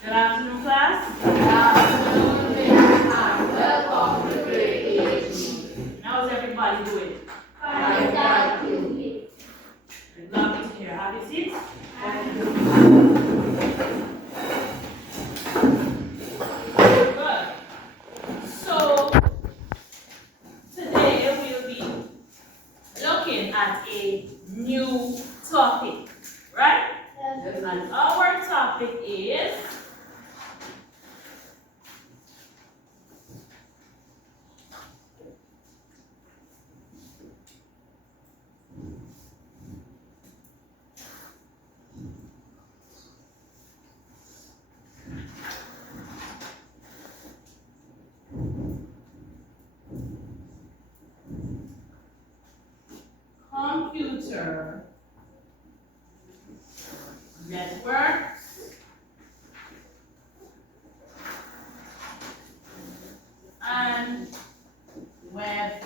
Good afternoon, class. Good afternoon, and welcome to grade 8. How's everybody doing? Fine, thank you. Lovely to hear. Have your seats. Good. So, today we'll be looking at a new topic, right? Yes. And our topic is computer networks and web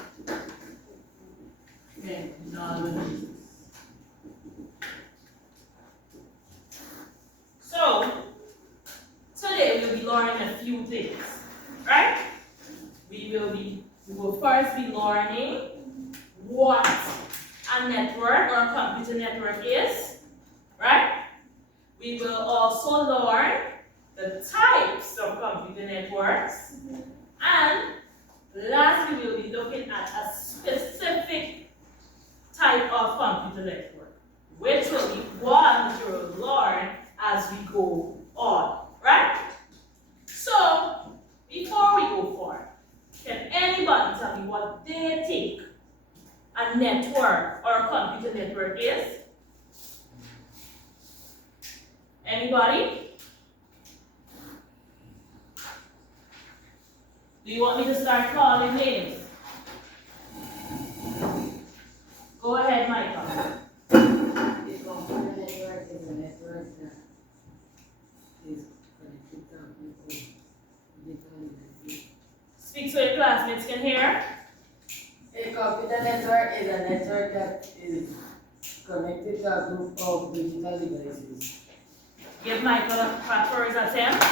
technologies. So, today we'll be learning a few things, right? We will first be learning what a network or a computer network is, right? We will also learn the types of computer networks, and lastly, we will be looking at a specific type of computer network, which will be one we will learn as we go on, right? So, before we go forward, can anybody tell me what they think a network or a computer network is? Anybody? Do you want me to start calling names? Go ahead, Michael. The computer network is a network that is connected to people. Speak so your classmates can hear. A computer network is a network that is connected to a group of digital devices. Give Michael a clap for his attempt.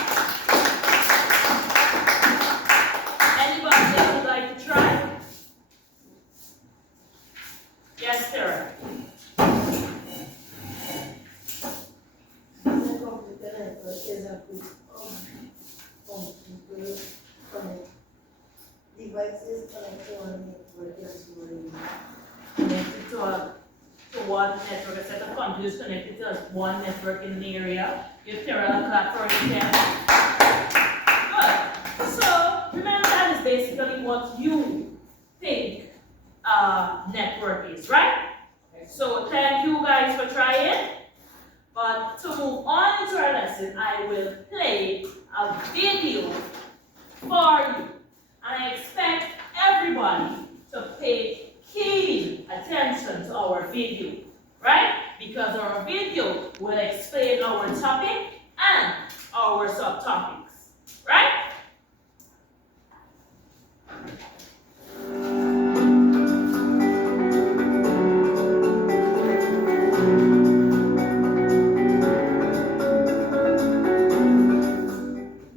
Anybody else would like to try? Yes, Sarah. A computer network is a group of computers devices connected to one network Connected to one network, a set of computers connected to one network in the area. Give Sarah a clap for his attempt. Good. So remember that is basically what you think a network is, right? So thank you guys for trying. But to move on into our lesson, I will play a video for you. And I expect everybody to pay keen attention to our video, right? Because our video will explain our topic and our subtopics, right?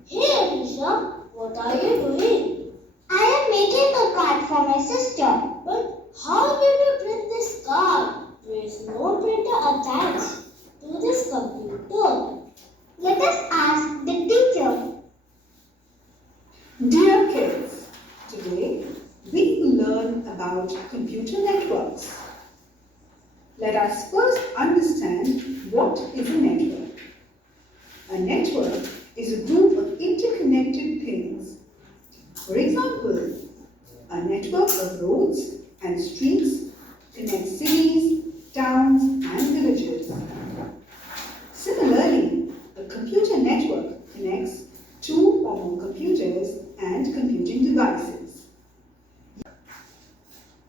Hey Anisha, what are you doing? I am making a card for my sister. But how will you print this card? There is no printer attached to this computer. Let us ask the teacher. Dear kids, today we will learn about computer networks. Let us first understand what is a network. A network is a group of interconnected things. For example, a network of roads and streets connects cities, towns, and villages. Similarly, a computer network connects two or more computers and computing devices.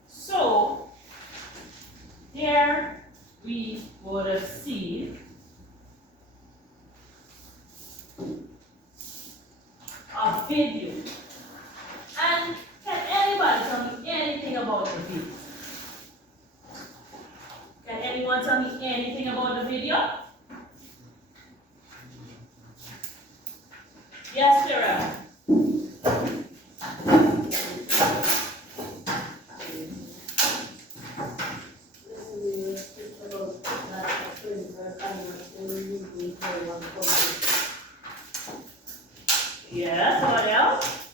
So here we would see a video. And can anybody tell me anything about the video? Can anyone tell me anything about the video? Yes, Kira. Yes, what else?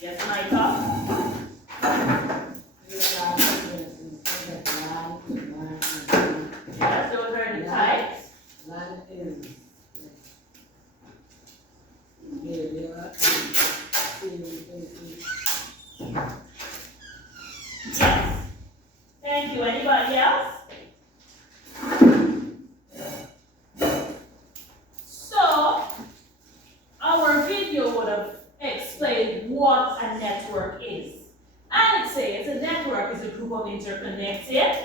Yes, Micah. Yes, those are the types. Land is area Yes. Thank you. Anybody else? So, our video would have explained what a network is. And it says a network is a group of interconnected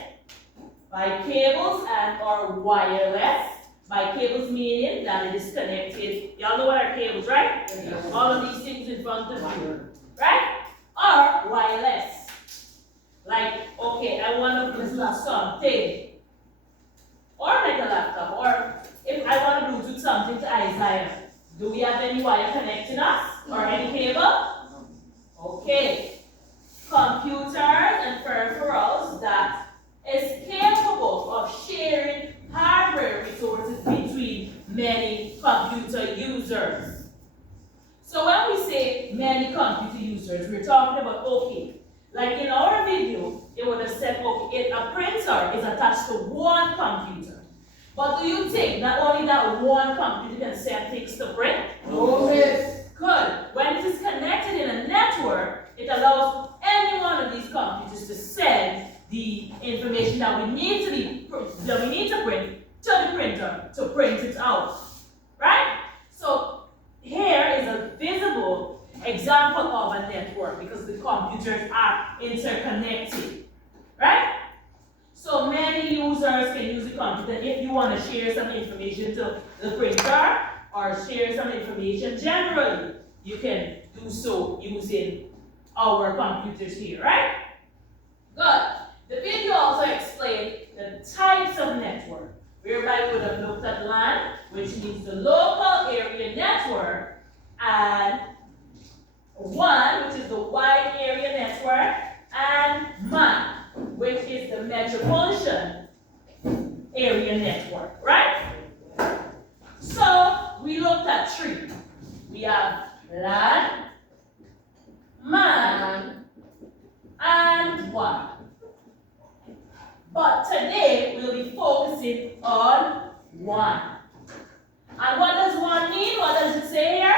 by cables and or wireless. By cables meaning that it is connected. Y'all know what are cables, right? All of these things in front of you, right? Or wireless. Like, okay, I want to Bluetooth something. Or like a laptop. Or if I want to Bluetooth something to Isaiah. Do we have any wire connecting us? Or any cable? Okay. Computers and peripherals that is capable of sharing hardware resources between many computer users. So when we say many computer users, we're talking about, okay, like in our video, it would have said, okay, a printer is attached to one computer. But do you think that only that one computer can send things to print? no miss. Good. When it is connected in a network, it allows any one of these computers to send the information that we need to print to the printer to print it out. Right? So here is a visible example of a network because the computers are interconnected. Right? So many users can use the computer if you want to share some information to the printer or share some information generally. You can do so using our computers here, right? Good. The video also explained the types of network, whereby we would have looked at LAN, which means the local area network, and WAN, which is the wide area network, and MAN, which is the metropolitan area network, right? So we looked at three. We have LAN, MAN, and WAN. But today we'll be focusing on WAN. And what does WAN mean? What does it say here?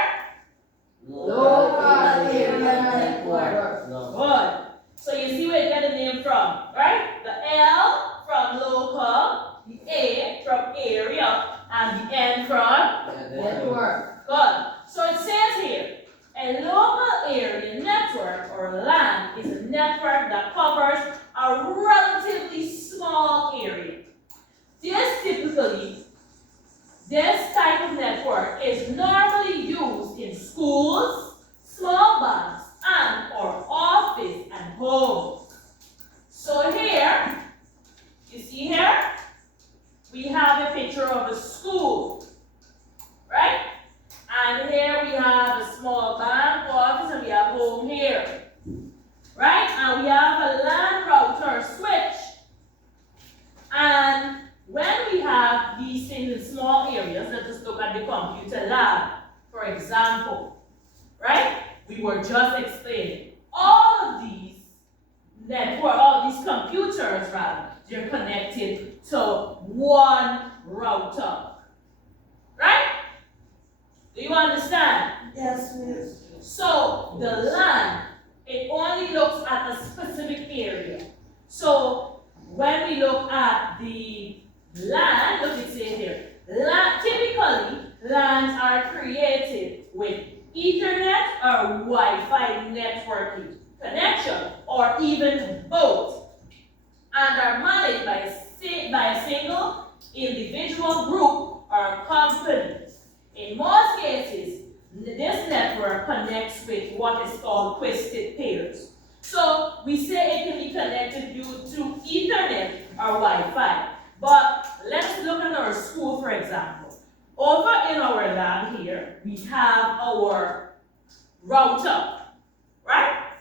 Local area network. Good. So you see where you get the name from, right? The L from local, the A from area, and the N from Network. good. So it says here, a local area network or LAN is a network that covers a relatively small area. This type of network is normally used in schools, small banks, and or office and homes. So here, you see here, we have a picture of a school, right? And here we have a small bank, office, and we have home here, right? And we have a LAN router switch. And when we have these things in small areas, let us look at the computer lab, for example, right? We were just explaining all of these computers rather, they're connected to one router, right? Do you understand? Yes, miss. So the LAN, it only looks at a specific area. So when we look at the LAN, look it says here, typically LANs are created with Ethernet or Wi-Fi networking connection, or even both, and are managed by a single individual group or company. In most cases, this network connects with what is called twisted pairs. So we say it can be connected through Ethernet or Wi-Fi. But let's look at our school, for example. Over in our lab here, here, we have our router, right?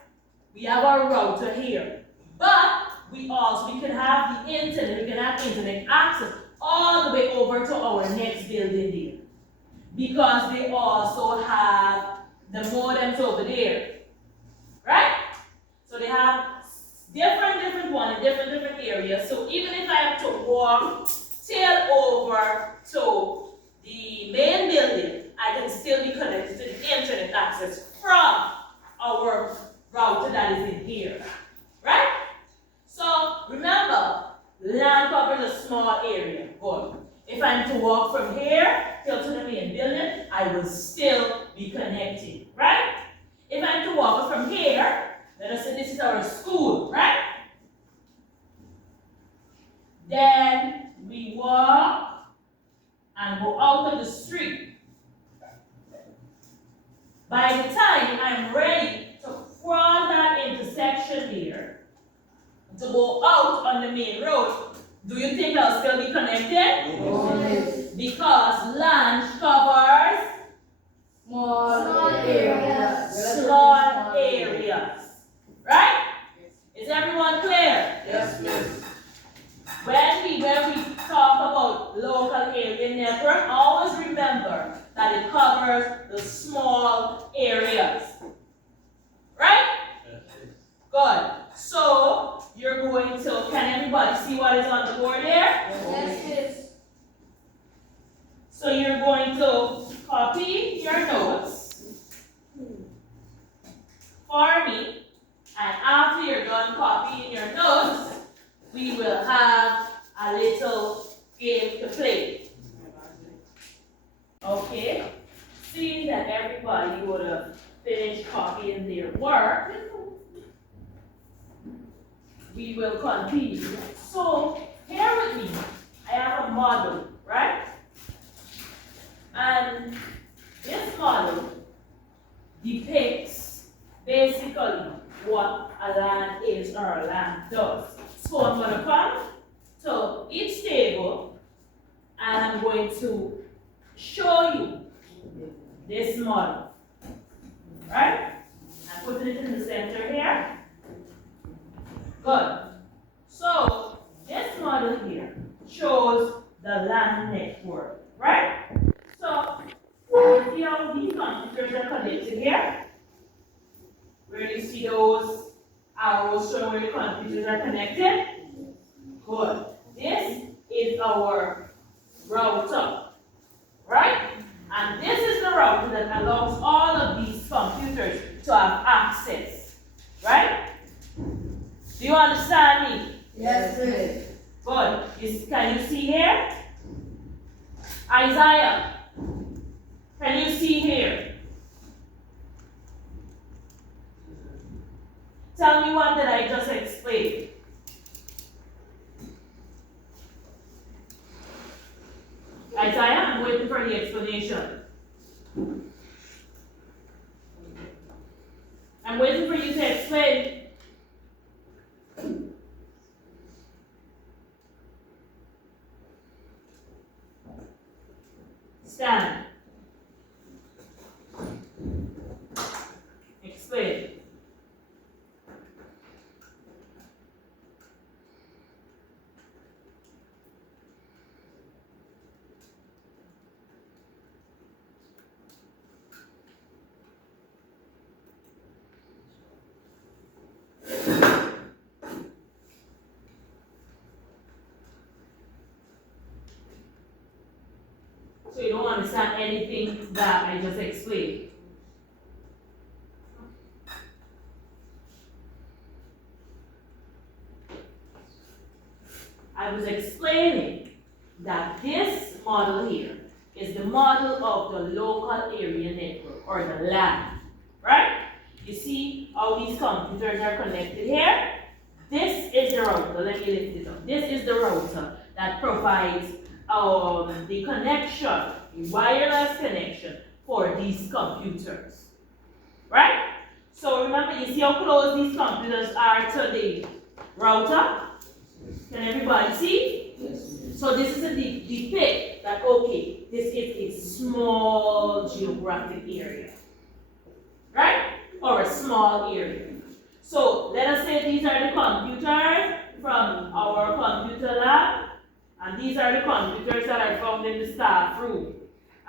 We have our router here. But we can have the internet, we can have internet access all the way over to our next building there. Because they also have the modems over there, right? So they have different one in different areas. So even if I have to walk tail over to the main building, I can still be connected to the internet access from our router that is in here, right? So remember, LAN covers a small area. Good. If I'm to walk from here till to the main building, I will still be connected, right? If I'm to walk from here, let us say this is our school, right? Then we walk and go out of the street. By the time I'm ready to cross that intersection here, to go out on the main road, do you think I'll still be connected? Yes. Because LAN covers Small areas. small areas. Right? Is everyone clear? Yes, miss. When we talk about local area network, always remember that it covers the small areas. Right? Good. So you're going to, can everybody see what is on the board there? Yes, miss. So you're going to copy your notes for me, and after you're done copying your notes, we will have a little game to play. Okay? Seeing that everybody would have finished copying their work, we will continue. So, here with me, I have a model, right? And this model depicts basically what a LAN is or a LAN does. So I'm going to come to each table and I'm going to show you this model, right? I'm putting it in the center here. Good. So this model here shows the LAN network, right? So you see how these computers are connected here? Where you see those arrows showing where the computers are connected? Good. This is our router, right? And this is the router that allows all of these computers to have access, right? Do you understand me? Yes, miss. Good. Can you see here? Isaiah, can you see here? Tell me what did I just explain? Isaiah, I'm waiting for the explanation. I'm waiting for you to explain. Stand. Explain. So you don't understand anything that I just explained. I was explaining that this model here is the model of the local area network, or the LAN, right? You see how these computers are connected here? This is the router. Let me lift it up. This is the router that provides the connection, the wireless connection for these computers, right? So remember, you see how close these computers are to the router? Can everybody see? Yes, miss. So this is a depict that, okay, this is a small geographic area, right? Or a small area. So let us say these are the computers from our computer lab, and these are the computers that are found in the staff room.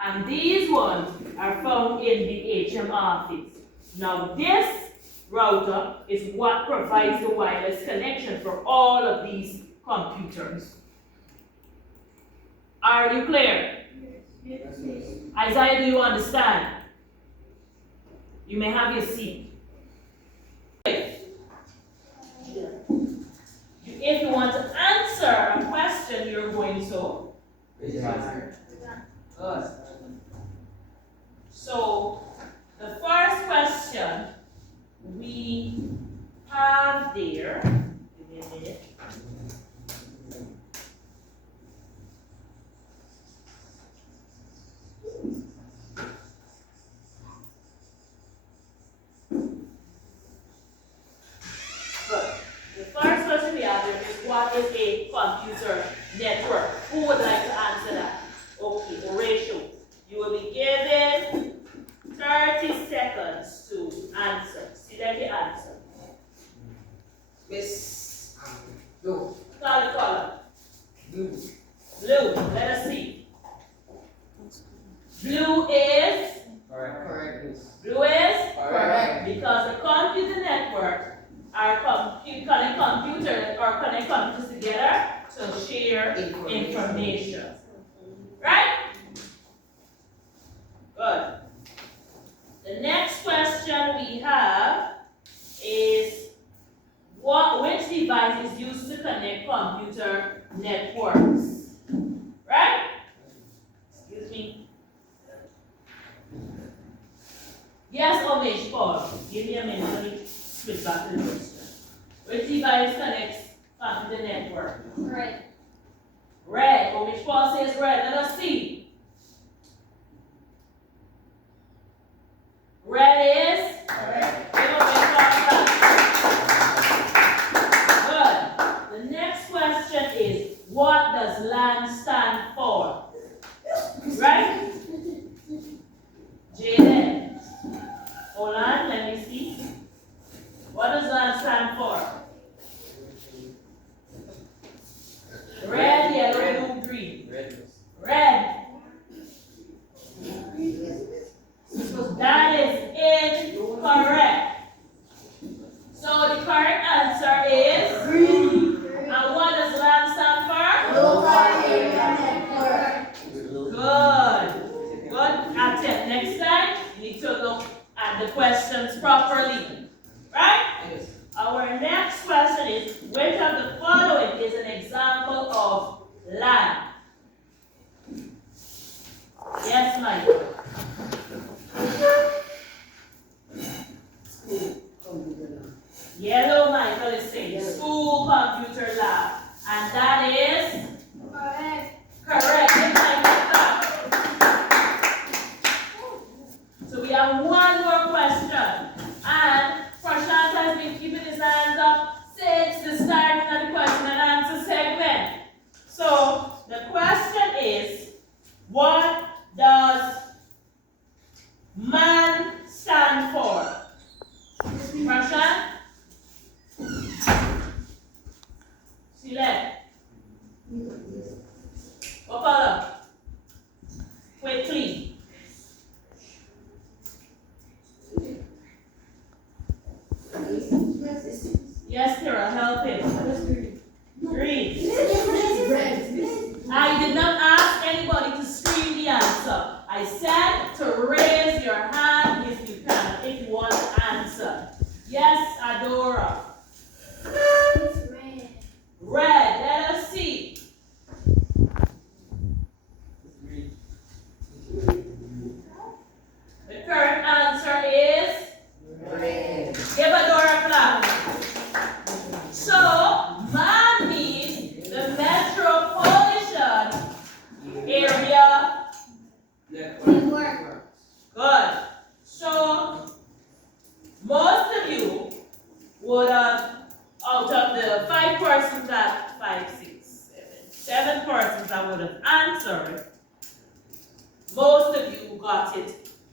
And these ones are found in the HM office. Now this router is what provides the wireless connection for all of these computers. Are you clear? Yes. Isaiah, do you understand? You may have your seat. If you want to answer a question, you're going to. Us. So, the first question we have there, give me a minute. Good. The first question we have there is, what is a computer network? Who would like to answer that? Okay, Horatio, you will be given 30 seconds to answer. Select the answer. Miss. Blue. Call the color. Blue. Blue. Let us see. Blue is? Correct. Miss. Blue is? Correct. Because the computer network are connect computers together to share information. Right? Good. The next question we have is, which device is used to connect computer networks? Right? Excuse me. Yes, Omesh, Paul. Give me a minute. Let me switch back to the question. Which device connects computer network? Red. Red. Omesh Paul says red. Let us see. Red is? Correct. Give Omesh Paul a Good. The next question is, what does LAN stand for? Right? Jaden. Hold on, let me see. What does LAN stand for? Red, yellow, blue, green. Red. That is incorrect. So the correct answer is green. And what does LAN stand for? Local area network. Good. Good. Attempt. Next time, you need to look at the questions properly. Right? Yes. Our next question is, which of the following is an example of LAN? Yes, Michael. Computer lab. Yellow, Michael is saying school computer lab. And that is Correct. correct. Give Michael a clap. So we have one more question. And Prashant has been keeping his hands up since the start of the question and answer segment. So the question is, what does MAN stand for? Prashant? Select. What color? Quickly. Yes, Tara, help him. Green. I did not ask anybody to scream the answer. I said to raise your hand if you can, if you want to answer. Yes, Adora. It's red. Red, let us see. The correct answer is? Red. Give Adora a clap. So, MAN means the metropolitan area. Network. Good.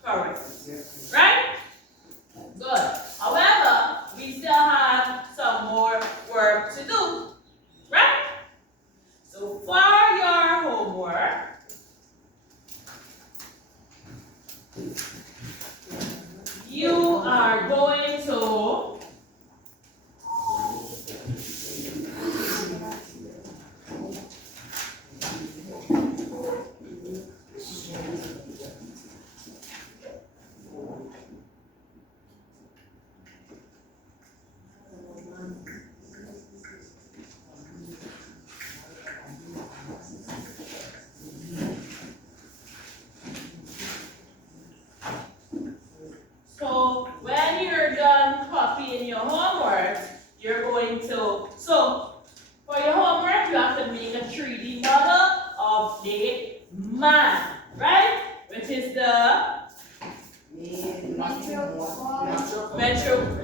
correct. Right? Good. However, we still have some more work to do. Right? So for your homework, you are going to so when you're done copying your homework, you're going to, so for your homework, you have to make a 3D model of the man, right? Which is the metro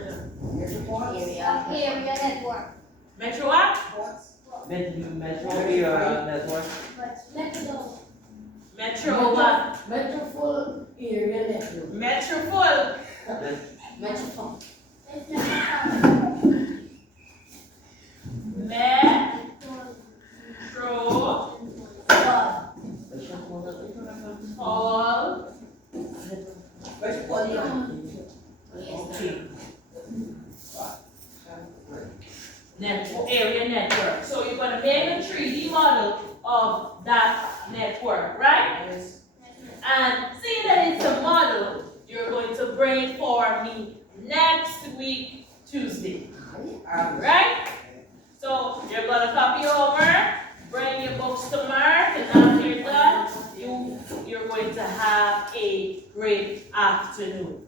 Area network. metro what? Metro area network. Metro what? Metro area network. Metro full. Metro. All network, area network. So you're going to make a 3D model of that network, right? And seeing that it's a model, you're going to bring it for me next week, Tuesday. Right? So you're going to copy over, bring your books to Mark, and after you're done, you're going to have a great afternoon.